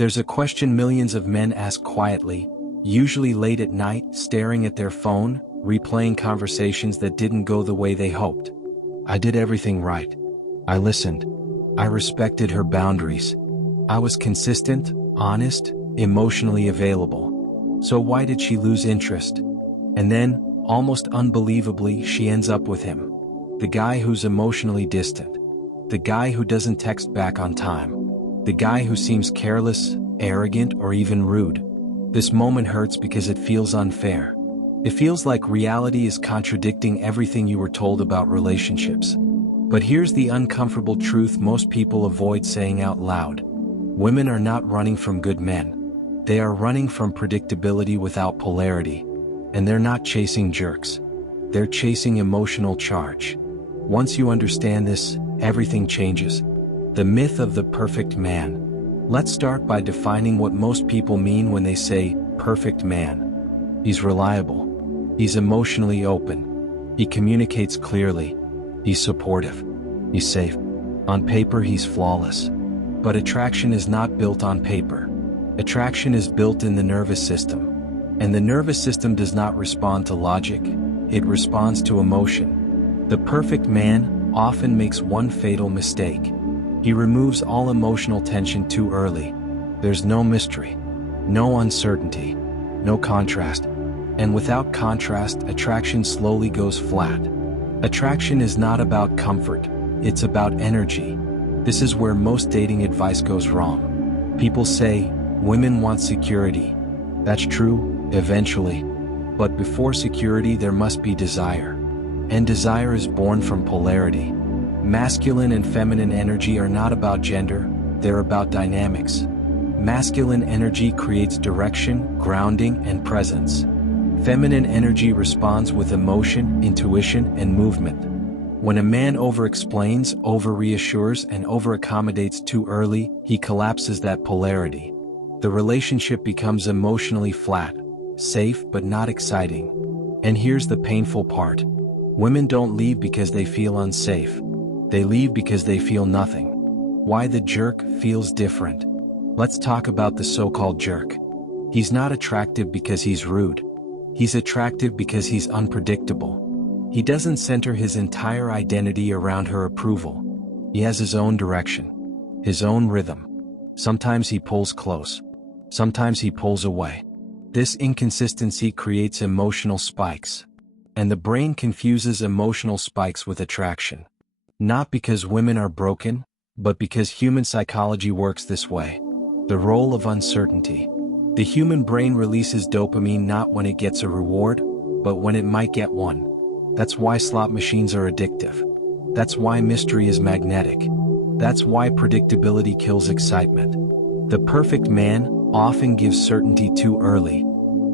There's a question millions of men ask quietly, usually late at night, staring at their phone, replaying conversations that didn't go the way they hoped. I did everything right. I listened. I respected her boundaries. I was consistent, honest, emotionally available. So why did she lose interest? And then, almost unbelievably, she ends up with him. The guy who's emotionally distant. The guy who doesn't text back on time. The guy who seems careless, arrogant, or even rude. This moment hurts because it feels unfair. It feels like reality is contradicting everything you were told about relationships. But here's the uncomfortable truth most people avoid saying out loud. Women are not running from good men. They are running from predictability without polarity. And they're not chasing jerks. They're chasing emotional charge. Once you understand this, everything changes. The myth of the perfect man. Let's start by defining what most people mean when they say, perfect man. He's reliable. He's emotionally open. He communicates clearly. He's supportive. He's safe. On paper, he's flawless. But attraction is not built on paper. Attraction is built in the nervous system. And the nervous system does not respond to logic. It responds to emotion. The perfect man often makes one fatal mistake. He removes all emotional tension too early. There's no mystery, no uncertainty, no contrast. And without contrast, attraction slowly goes flat. Attraction is not about comfort, it's about energy. This is where most dating advice goes wrong. People say, women want security. That's true, eventually. But before security, there must be desire. And desire is born from polarity. Masculine and feminine energy are not about gender, they're about dynamics. Masculine energy creates direction, grounding, and presence. Feminine energy responds with emotion, intuition, and movement. When a man over-explains, over-reassures, and over-accommodates too early, he collapses that polarity. The relationship becomes emotionally flat, safe but not exciting. And here's the painful part. Women don't leave because they feel unsafe. They leave because they feel nothing. Why the jerk feels different. Let's talk about the so-called jerk. He's not attractive because he's rude. He's attractive because he's unpredictable. He doesn't center his entire identity around her approval. He has his own direction, his own rhythm. Sometimes he pulls close. Sometimes he pulls away. This inconsistency creates emotional spikes. And the brain confuses emotional spikes with attraction. Not because women are broken, but because human psychology works this way. The role of uncertainty. The human brain releases dopamine not when it gets a reward, but when it might get one. That's why slot machines are addictive. That's why mystery is magnetic. That's why predictability kills excitement. The perfect man often gives certainty too early.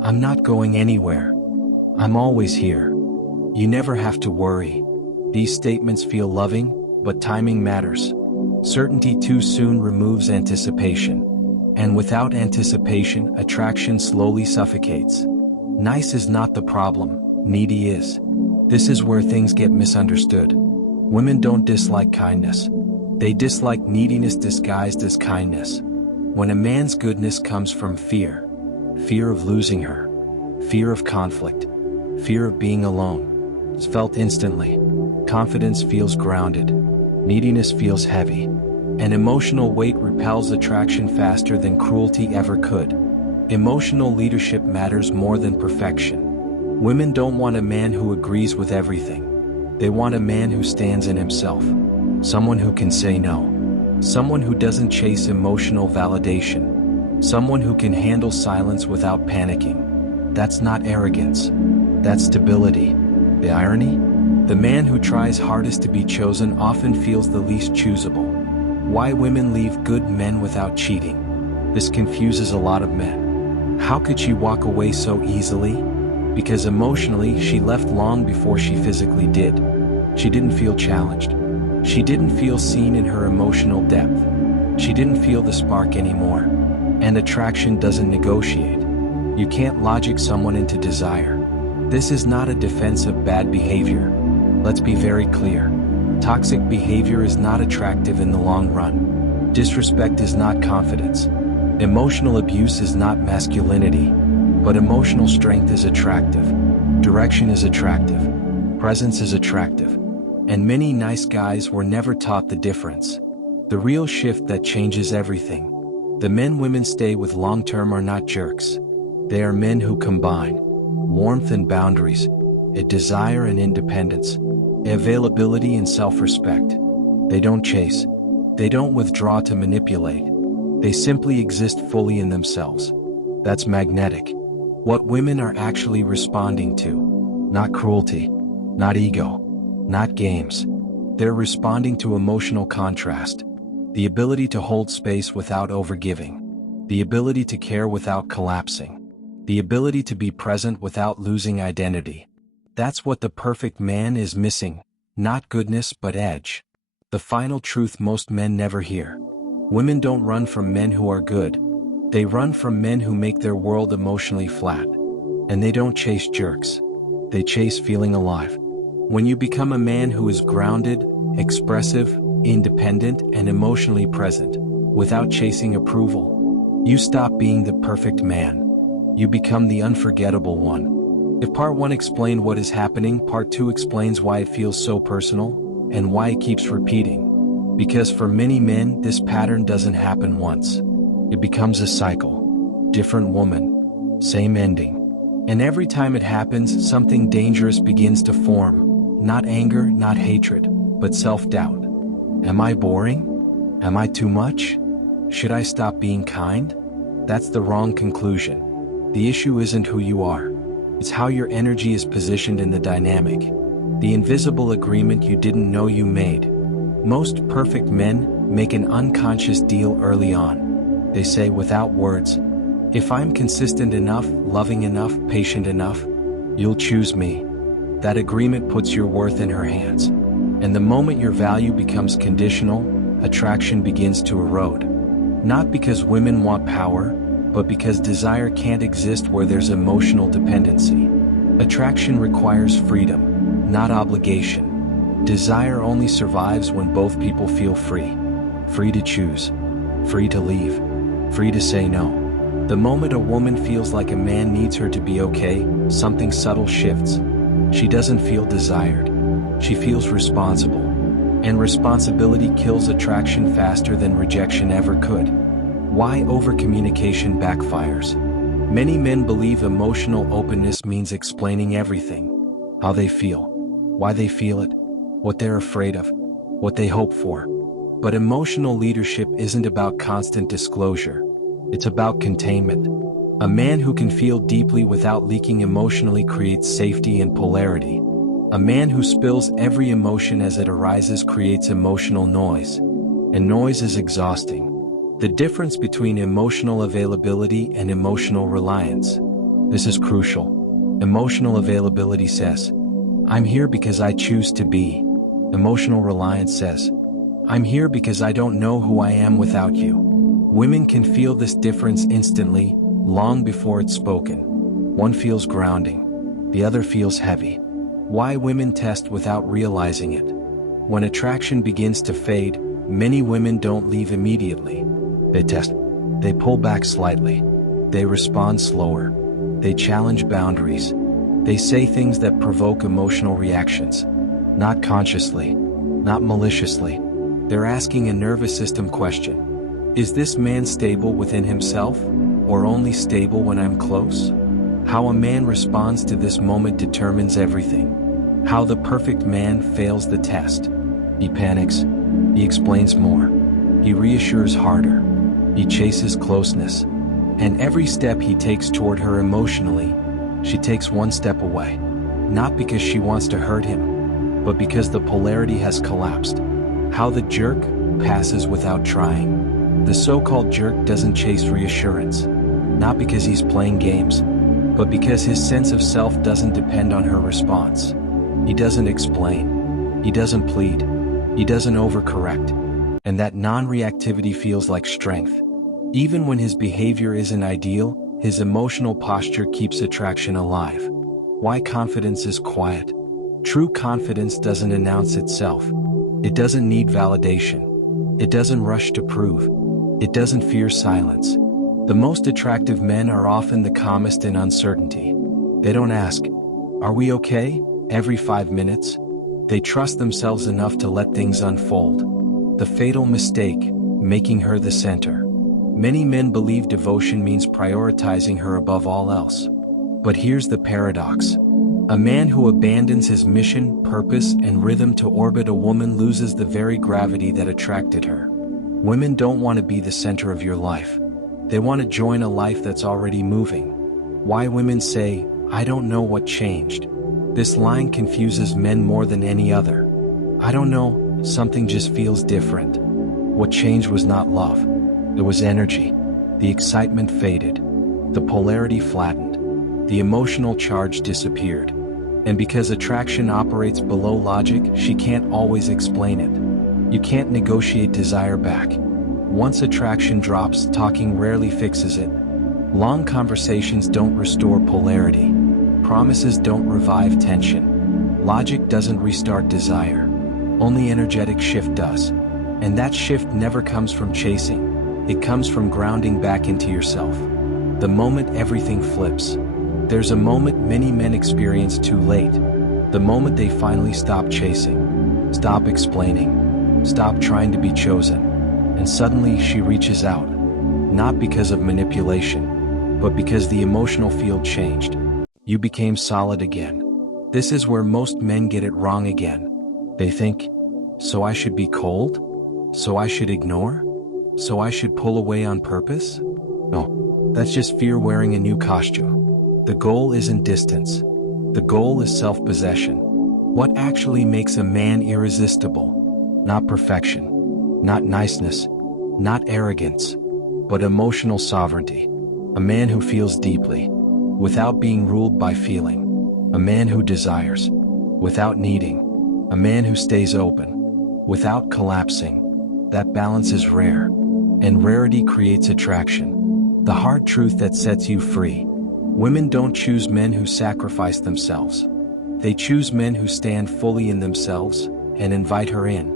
I'm not going anywhere. I'm always here. You never have to worry. These statements feel loving, but timing matters. Certainty too soon removes anticipation. And without anticipation, attraction slowly suffocates. Nice is not the problem, needy is. This is where things get misunderstood. Women don't dislike kindness. They dislike neediness disguised as kindness. When a man's goodness comes from fear, fear of losing her, fear of conflict, fear of being alone, it's felt instantly. Confidence feels grounded. Neediness feels heavy. And emotional weight repels attraction faster than cruelty ever could. Emotional leadership matters more than perfection. Women don't want a man who agrees with everything. They want a man who stands in himself. Someone who can say no. Someone who doesn't chase emotional validation. Someone who can handle silence without panicking. That's not arrogance. That's stability. The irony? The man who tries hardest to be chosen often feels the least choosable. Why women leave good men without cheating? This confuses a lot of men. How could she walk away so easily? Because emotionally, she left long before she physically did. She didn't feel challenged. She didn't feel seen in her emotional depth. She didn't feel the spark anymore. And attraction doesn't negotiate. You can't logic someone into desire. This is not a defense of bad behavior. Let's be very clear. Toxic behavior is not attractive in the long run. Disrespect is not confidence. Emotional abuse is not masculinity, but emotional strength is attractive. Direction is attractive. Presence is attractive. And many nice guys were never taught the difference. The real shift that changes everything. The men women stay with long-term are not jerks. They are men who combine warmth and boundaries, a desire and independence, availability and self-respect. They don't chase. They don't withdraw to manipulate. They simply exist fully in themselves. That's magnetic. What women are actually responding to. Not cruelty. Not ego. Not games. They're responding to emotional contrast. The ability to hold space without overgiving. The ability to care without collapsing. The ability to be present without losing identity. That's what the perfect man is missing. Not goodness but edge. The final truth most men never hear. Women don't run from men who are good. They run from men who make their world emotionally flat. And they don't chase jerks. They chase feeling alive. When you become a man who is grounded, expressive, independent, and emotionally present, without chasing approval, you stop being the perfect man. You become the unforgettable one. If part 1 explained what is happening, part 2 explains why it feels so personal, and why it keeps repeating. Because for many men, this pattern doesn't happen once. It becomes a cycle. Different woman. Same ending. And every time it happens, something dangerous begins to form. Not anger, not hatred, but self-doubt. Am I boring? Am I too much? Should I stop being kind? That's the wrong conclusion. The issue isn't who you are. It's how your energy is positioned in the dynamic. The invisible agreement you didn't know you made. Most perfect men make an unconscious deal early on. They say without words, if I'm consistent enough, loving enough, patient enough, you'll choose me. That agreement puts your worth in her hands. And the moment your value becomes conditional, attraction begins to erode. Not because women want power, but because desire can't exist where there's emotional dependency. Attraction requires freedom, not obligation. Desire only survives when both people feel free. Free to choose. Free to leave. Free to say no. The moment a woman feels like a man needs her to be okay, something subtle shifts. She doesn't feel desired. She feels responsible. And responsibility kills attraction faster than rejection ever could. Why overcommunication backfires. Many men believe emotional openness means explaining everything. How they feel. Why they feel it. What they're afraid of. What they hope for. But emotional leadership isn't about constant disclosure. It's about containment. A man who can feel deeply without leaking emotionally creates safety and polarity. A man who spills every emotion as it arises creates emotional noise. And noise is exhausting. The difference between emotional availability and emotional reliance. This is crucial. Emotional availability says, I'm here because I choose to be. Emotional reliance says, I'm here because I don't know who I am without you. Women can feel this difference instantly, long before it's spoken. One feels grounding. The other feels heavy. Why women test without realizing it. When attraction begins to fade, many women don't leave immediately. They test. They pull back slightly. They respond slower. They challenge boundaries. They say things that provoke emotional reactions. Not consciously. Not maliciously. They're asking a nervous system question. Is this man stable within himself, or only stable when I'm close? How a man responds to this moment determines everything. How the perfect man fails the test. He panics. He explains more. He reassures harder. He chases closeness. And every step he takes toward her emotionally, she takes one step away. Not because she wants to hurt him, but because the polarity has collapsed. How the jerk passes without trying. The so-called jerk doesn't chase reassurance. Not because he's playing games, but because his sense of self doesn't depend on her response. He doesn't explain. He doesn't plead. He doesn't overcorrect. And that non-reactivity feels like strength. Even when his behavior isn't ideal, his emotional posture keeps attraction alive. Why confidence is quiet. True confidence doesn't announce itself. It doesn't need validation. It doesn't rush to prove. It doesn't fear silence. The most attractive men are often the calmest in uncertainty. They don't ask, "Are we okay?" every 5 minutes. They trust themselves enough to let things unfold. The fatal mistake, making her the center. Many men believe devotion means prioritizing her above all else. But here's the paradox. A man who abandons his mission, purpose, and rhythm to orbit a woman loses the very gravity that attracted her. Women don't want to be the center of your life. They want to join a life that's already moving. Why women say, "I don't know what changed." This line confuses men more than any other. I don't know, something just feels different. What changed was not love. It was energy. The excitement faded. The polarity flattened. The emotional charge disappeared. And because attraction operates below logic, she can't always explain it. You can't negotiate desire back. Once attraction drops, talking rarely fixes it. Long conversations don't restore polarity. Promises don't revive tension. Logic doesn't restart desire. Only energetic shift does. And that shift never comes from chasing. It comes from grounding back into yourself. The moment everything flips. There's a moment many men experience too late. The moment they finally stop chasing. Stop explaining. Stop trying to be chosen. And suddenly she reaches out. Not because of manipulation, but because the emotional field changed. You became solid again. This is where most men get it wrong again. They think, so I should be cold? So I should ignore? So I should pull away on purpose? No, that's just fear wearing a new costume. The goal isn't distance. The goal is self-possession. What actually makes a man irresistible? Not perfection, not niceness, not arrogance, but emotional sovereignty. A man who feels deeply, without being ruled by feeling. A man who desires, without needing. A man who stays open, without collapsing. That balance is rare, and rarity creates attraction. The hard truth that sets you free. Women don't choose men who sacrifice themselves. They choose men who stand fully in themselves and invite her in.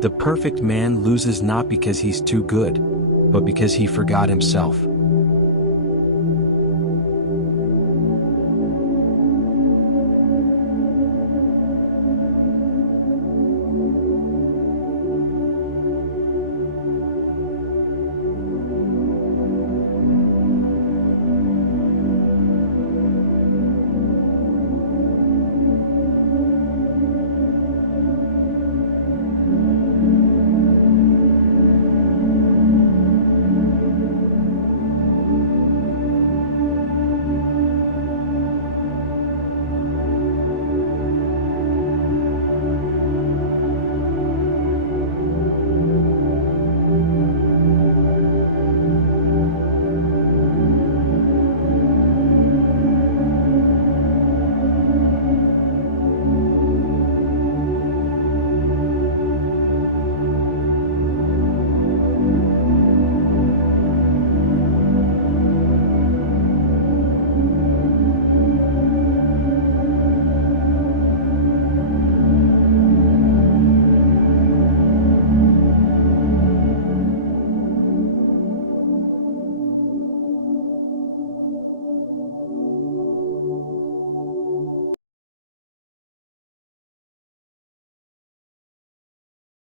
The perfect man loses not because he's too good, but because he forgot himself.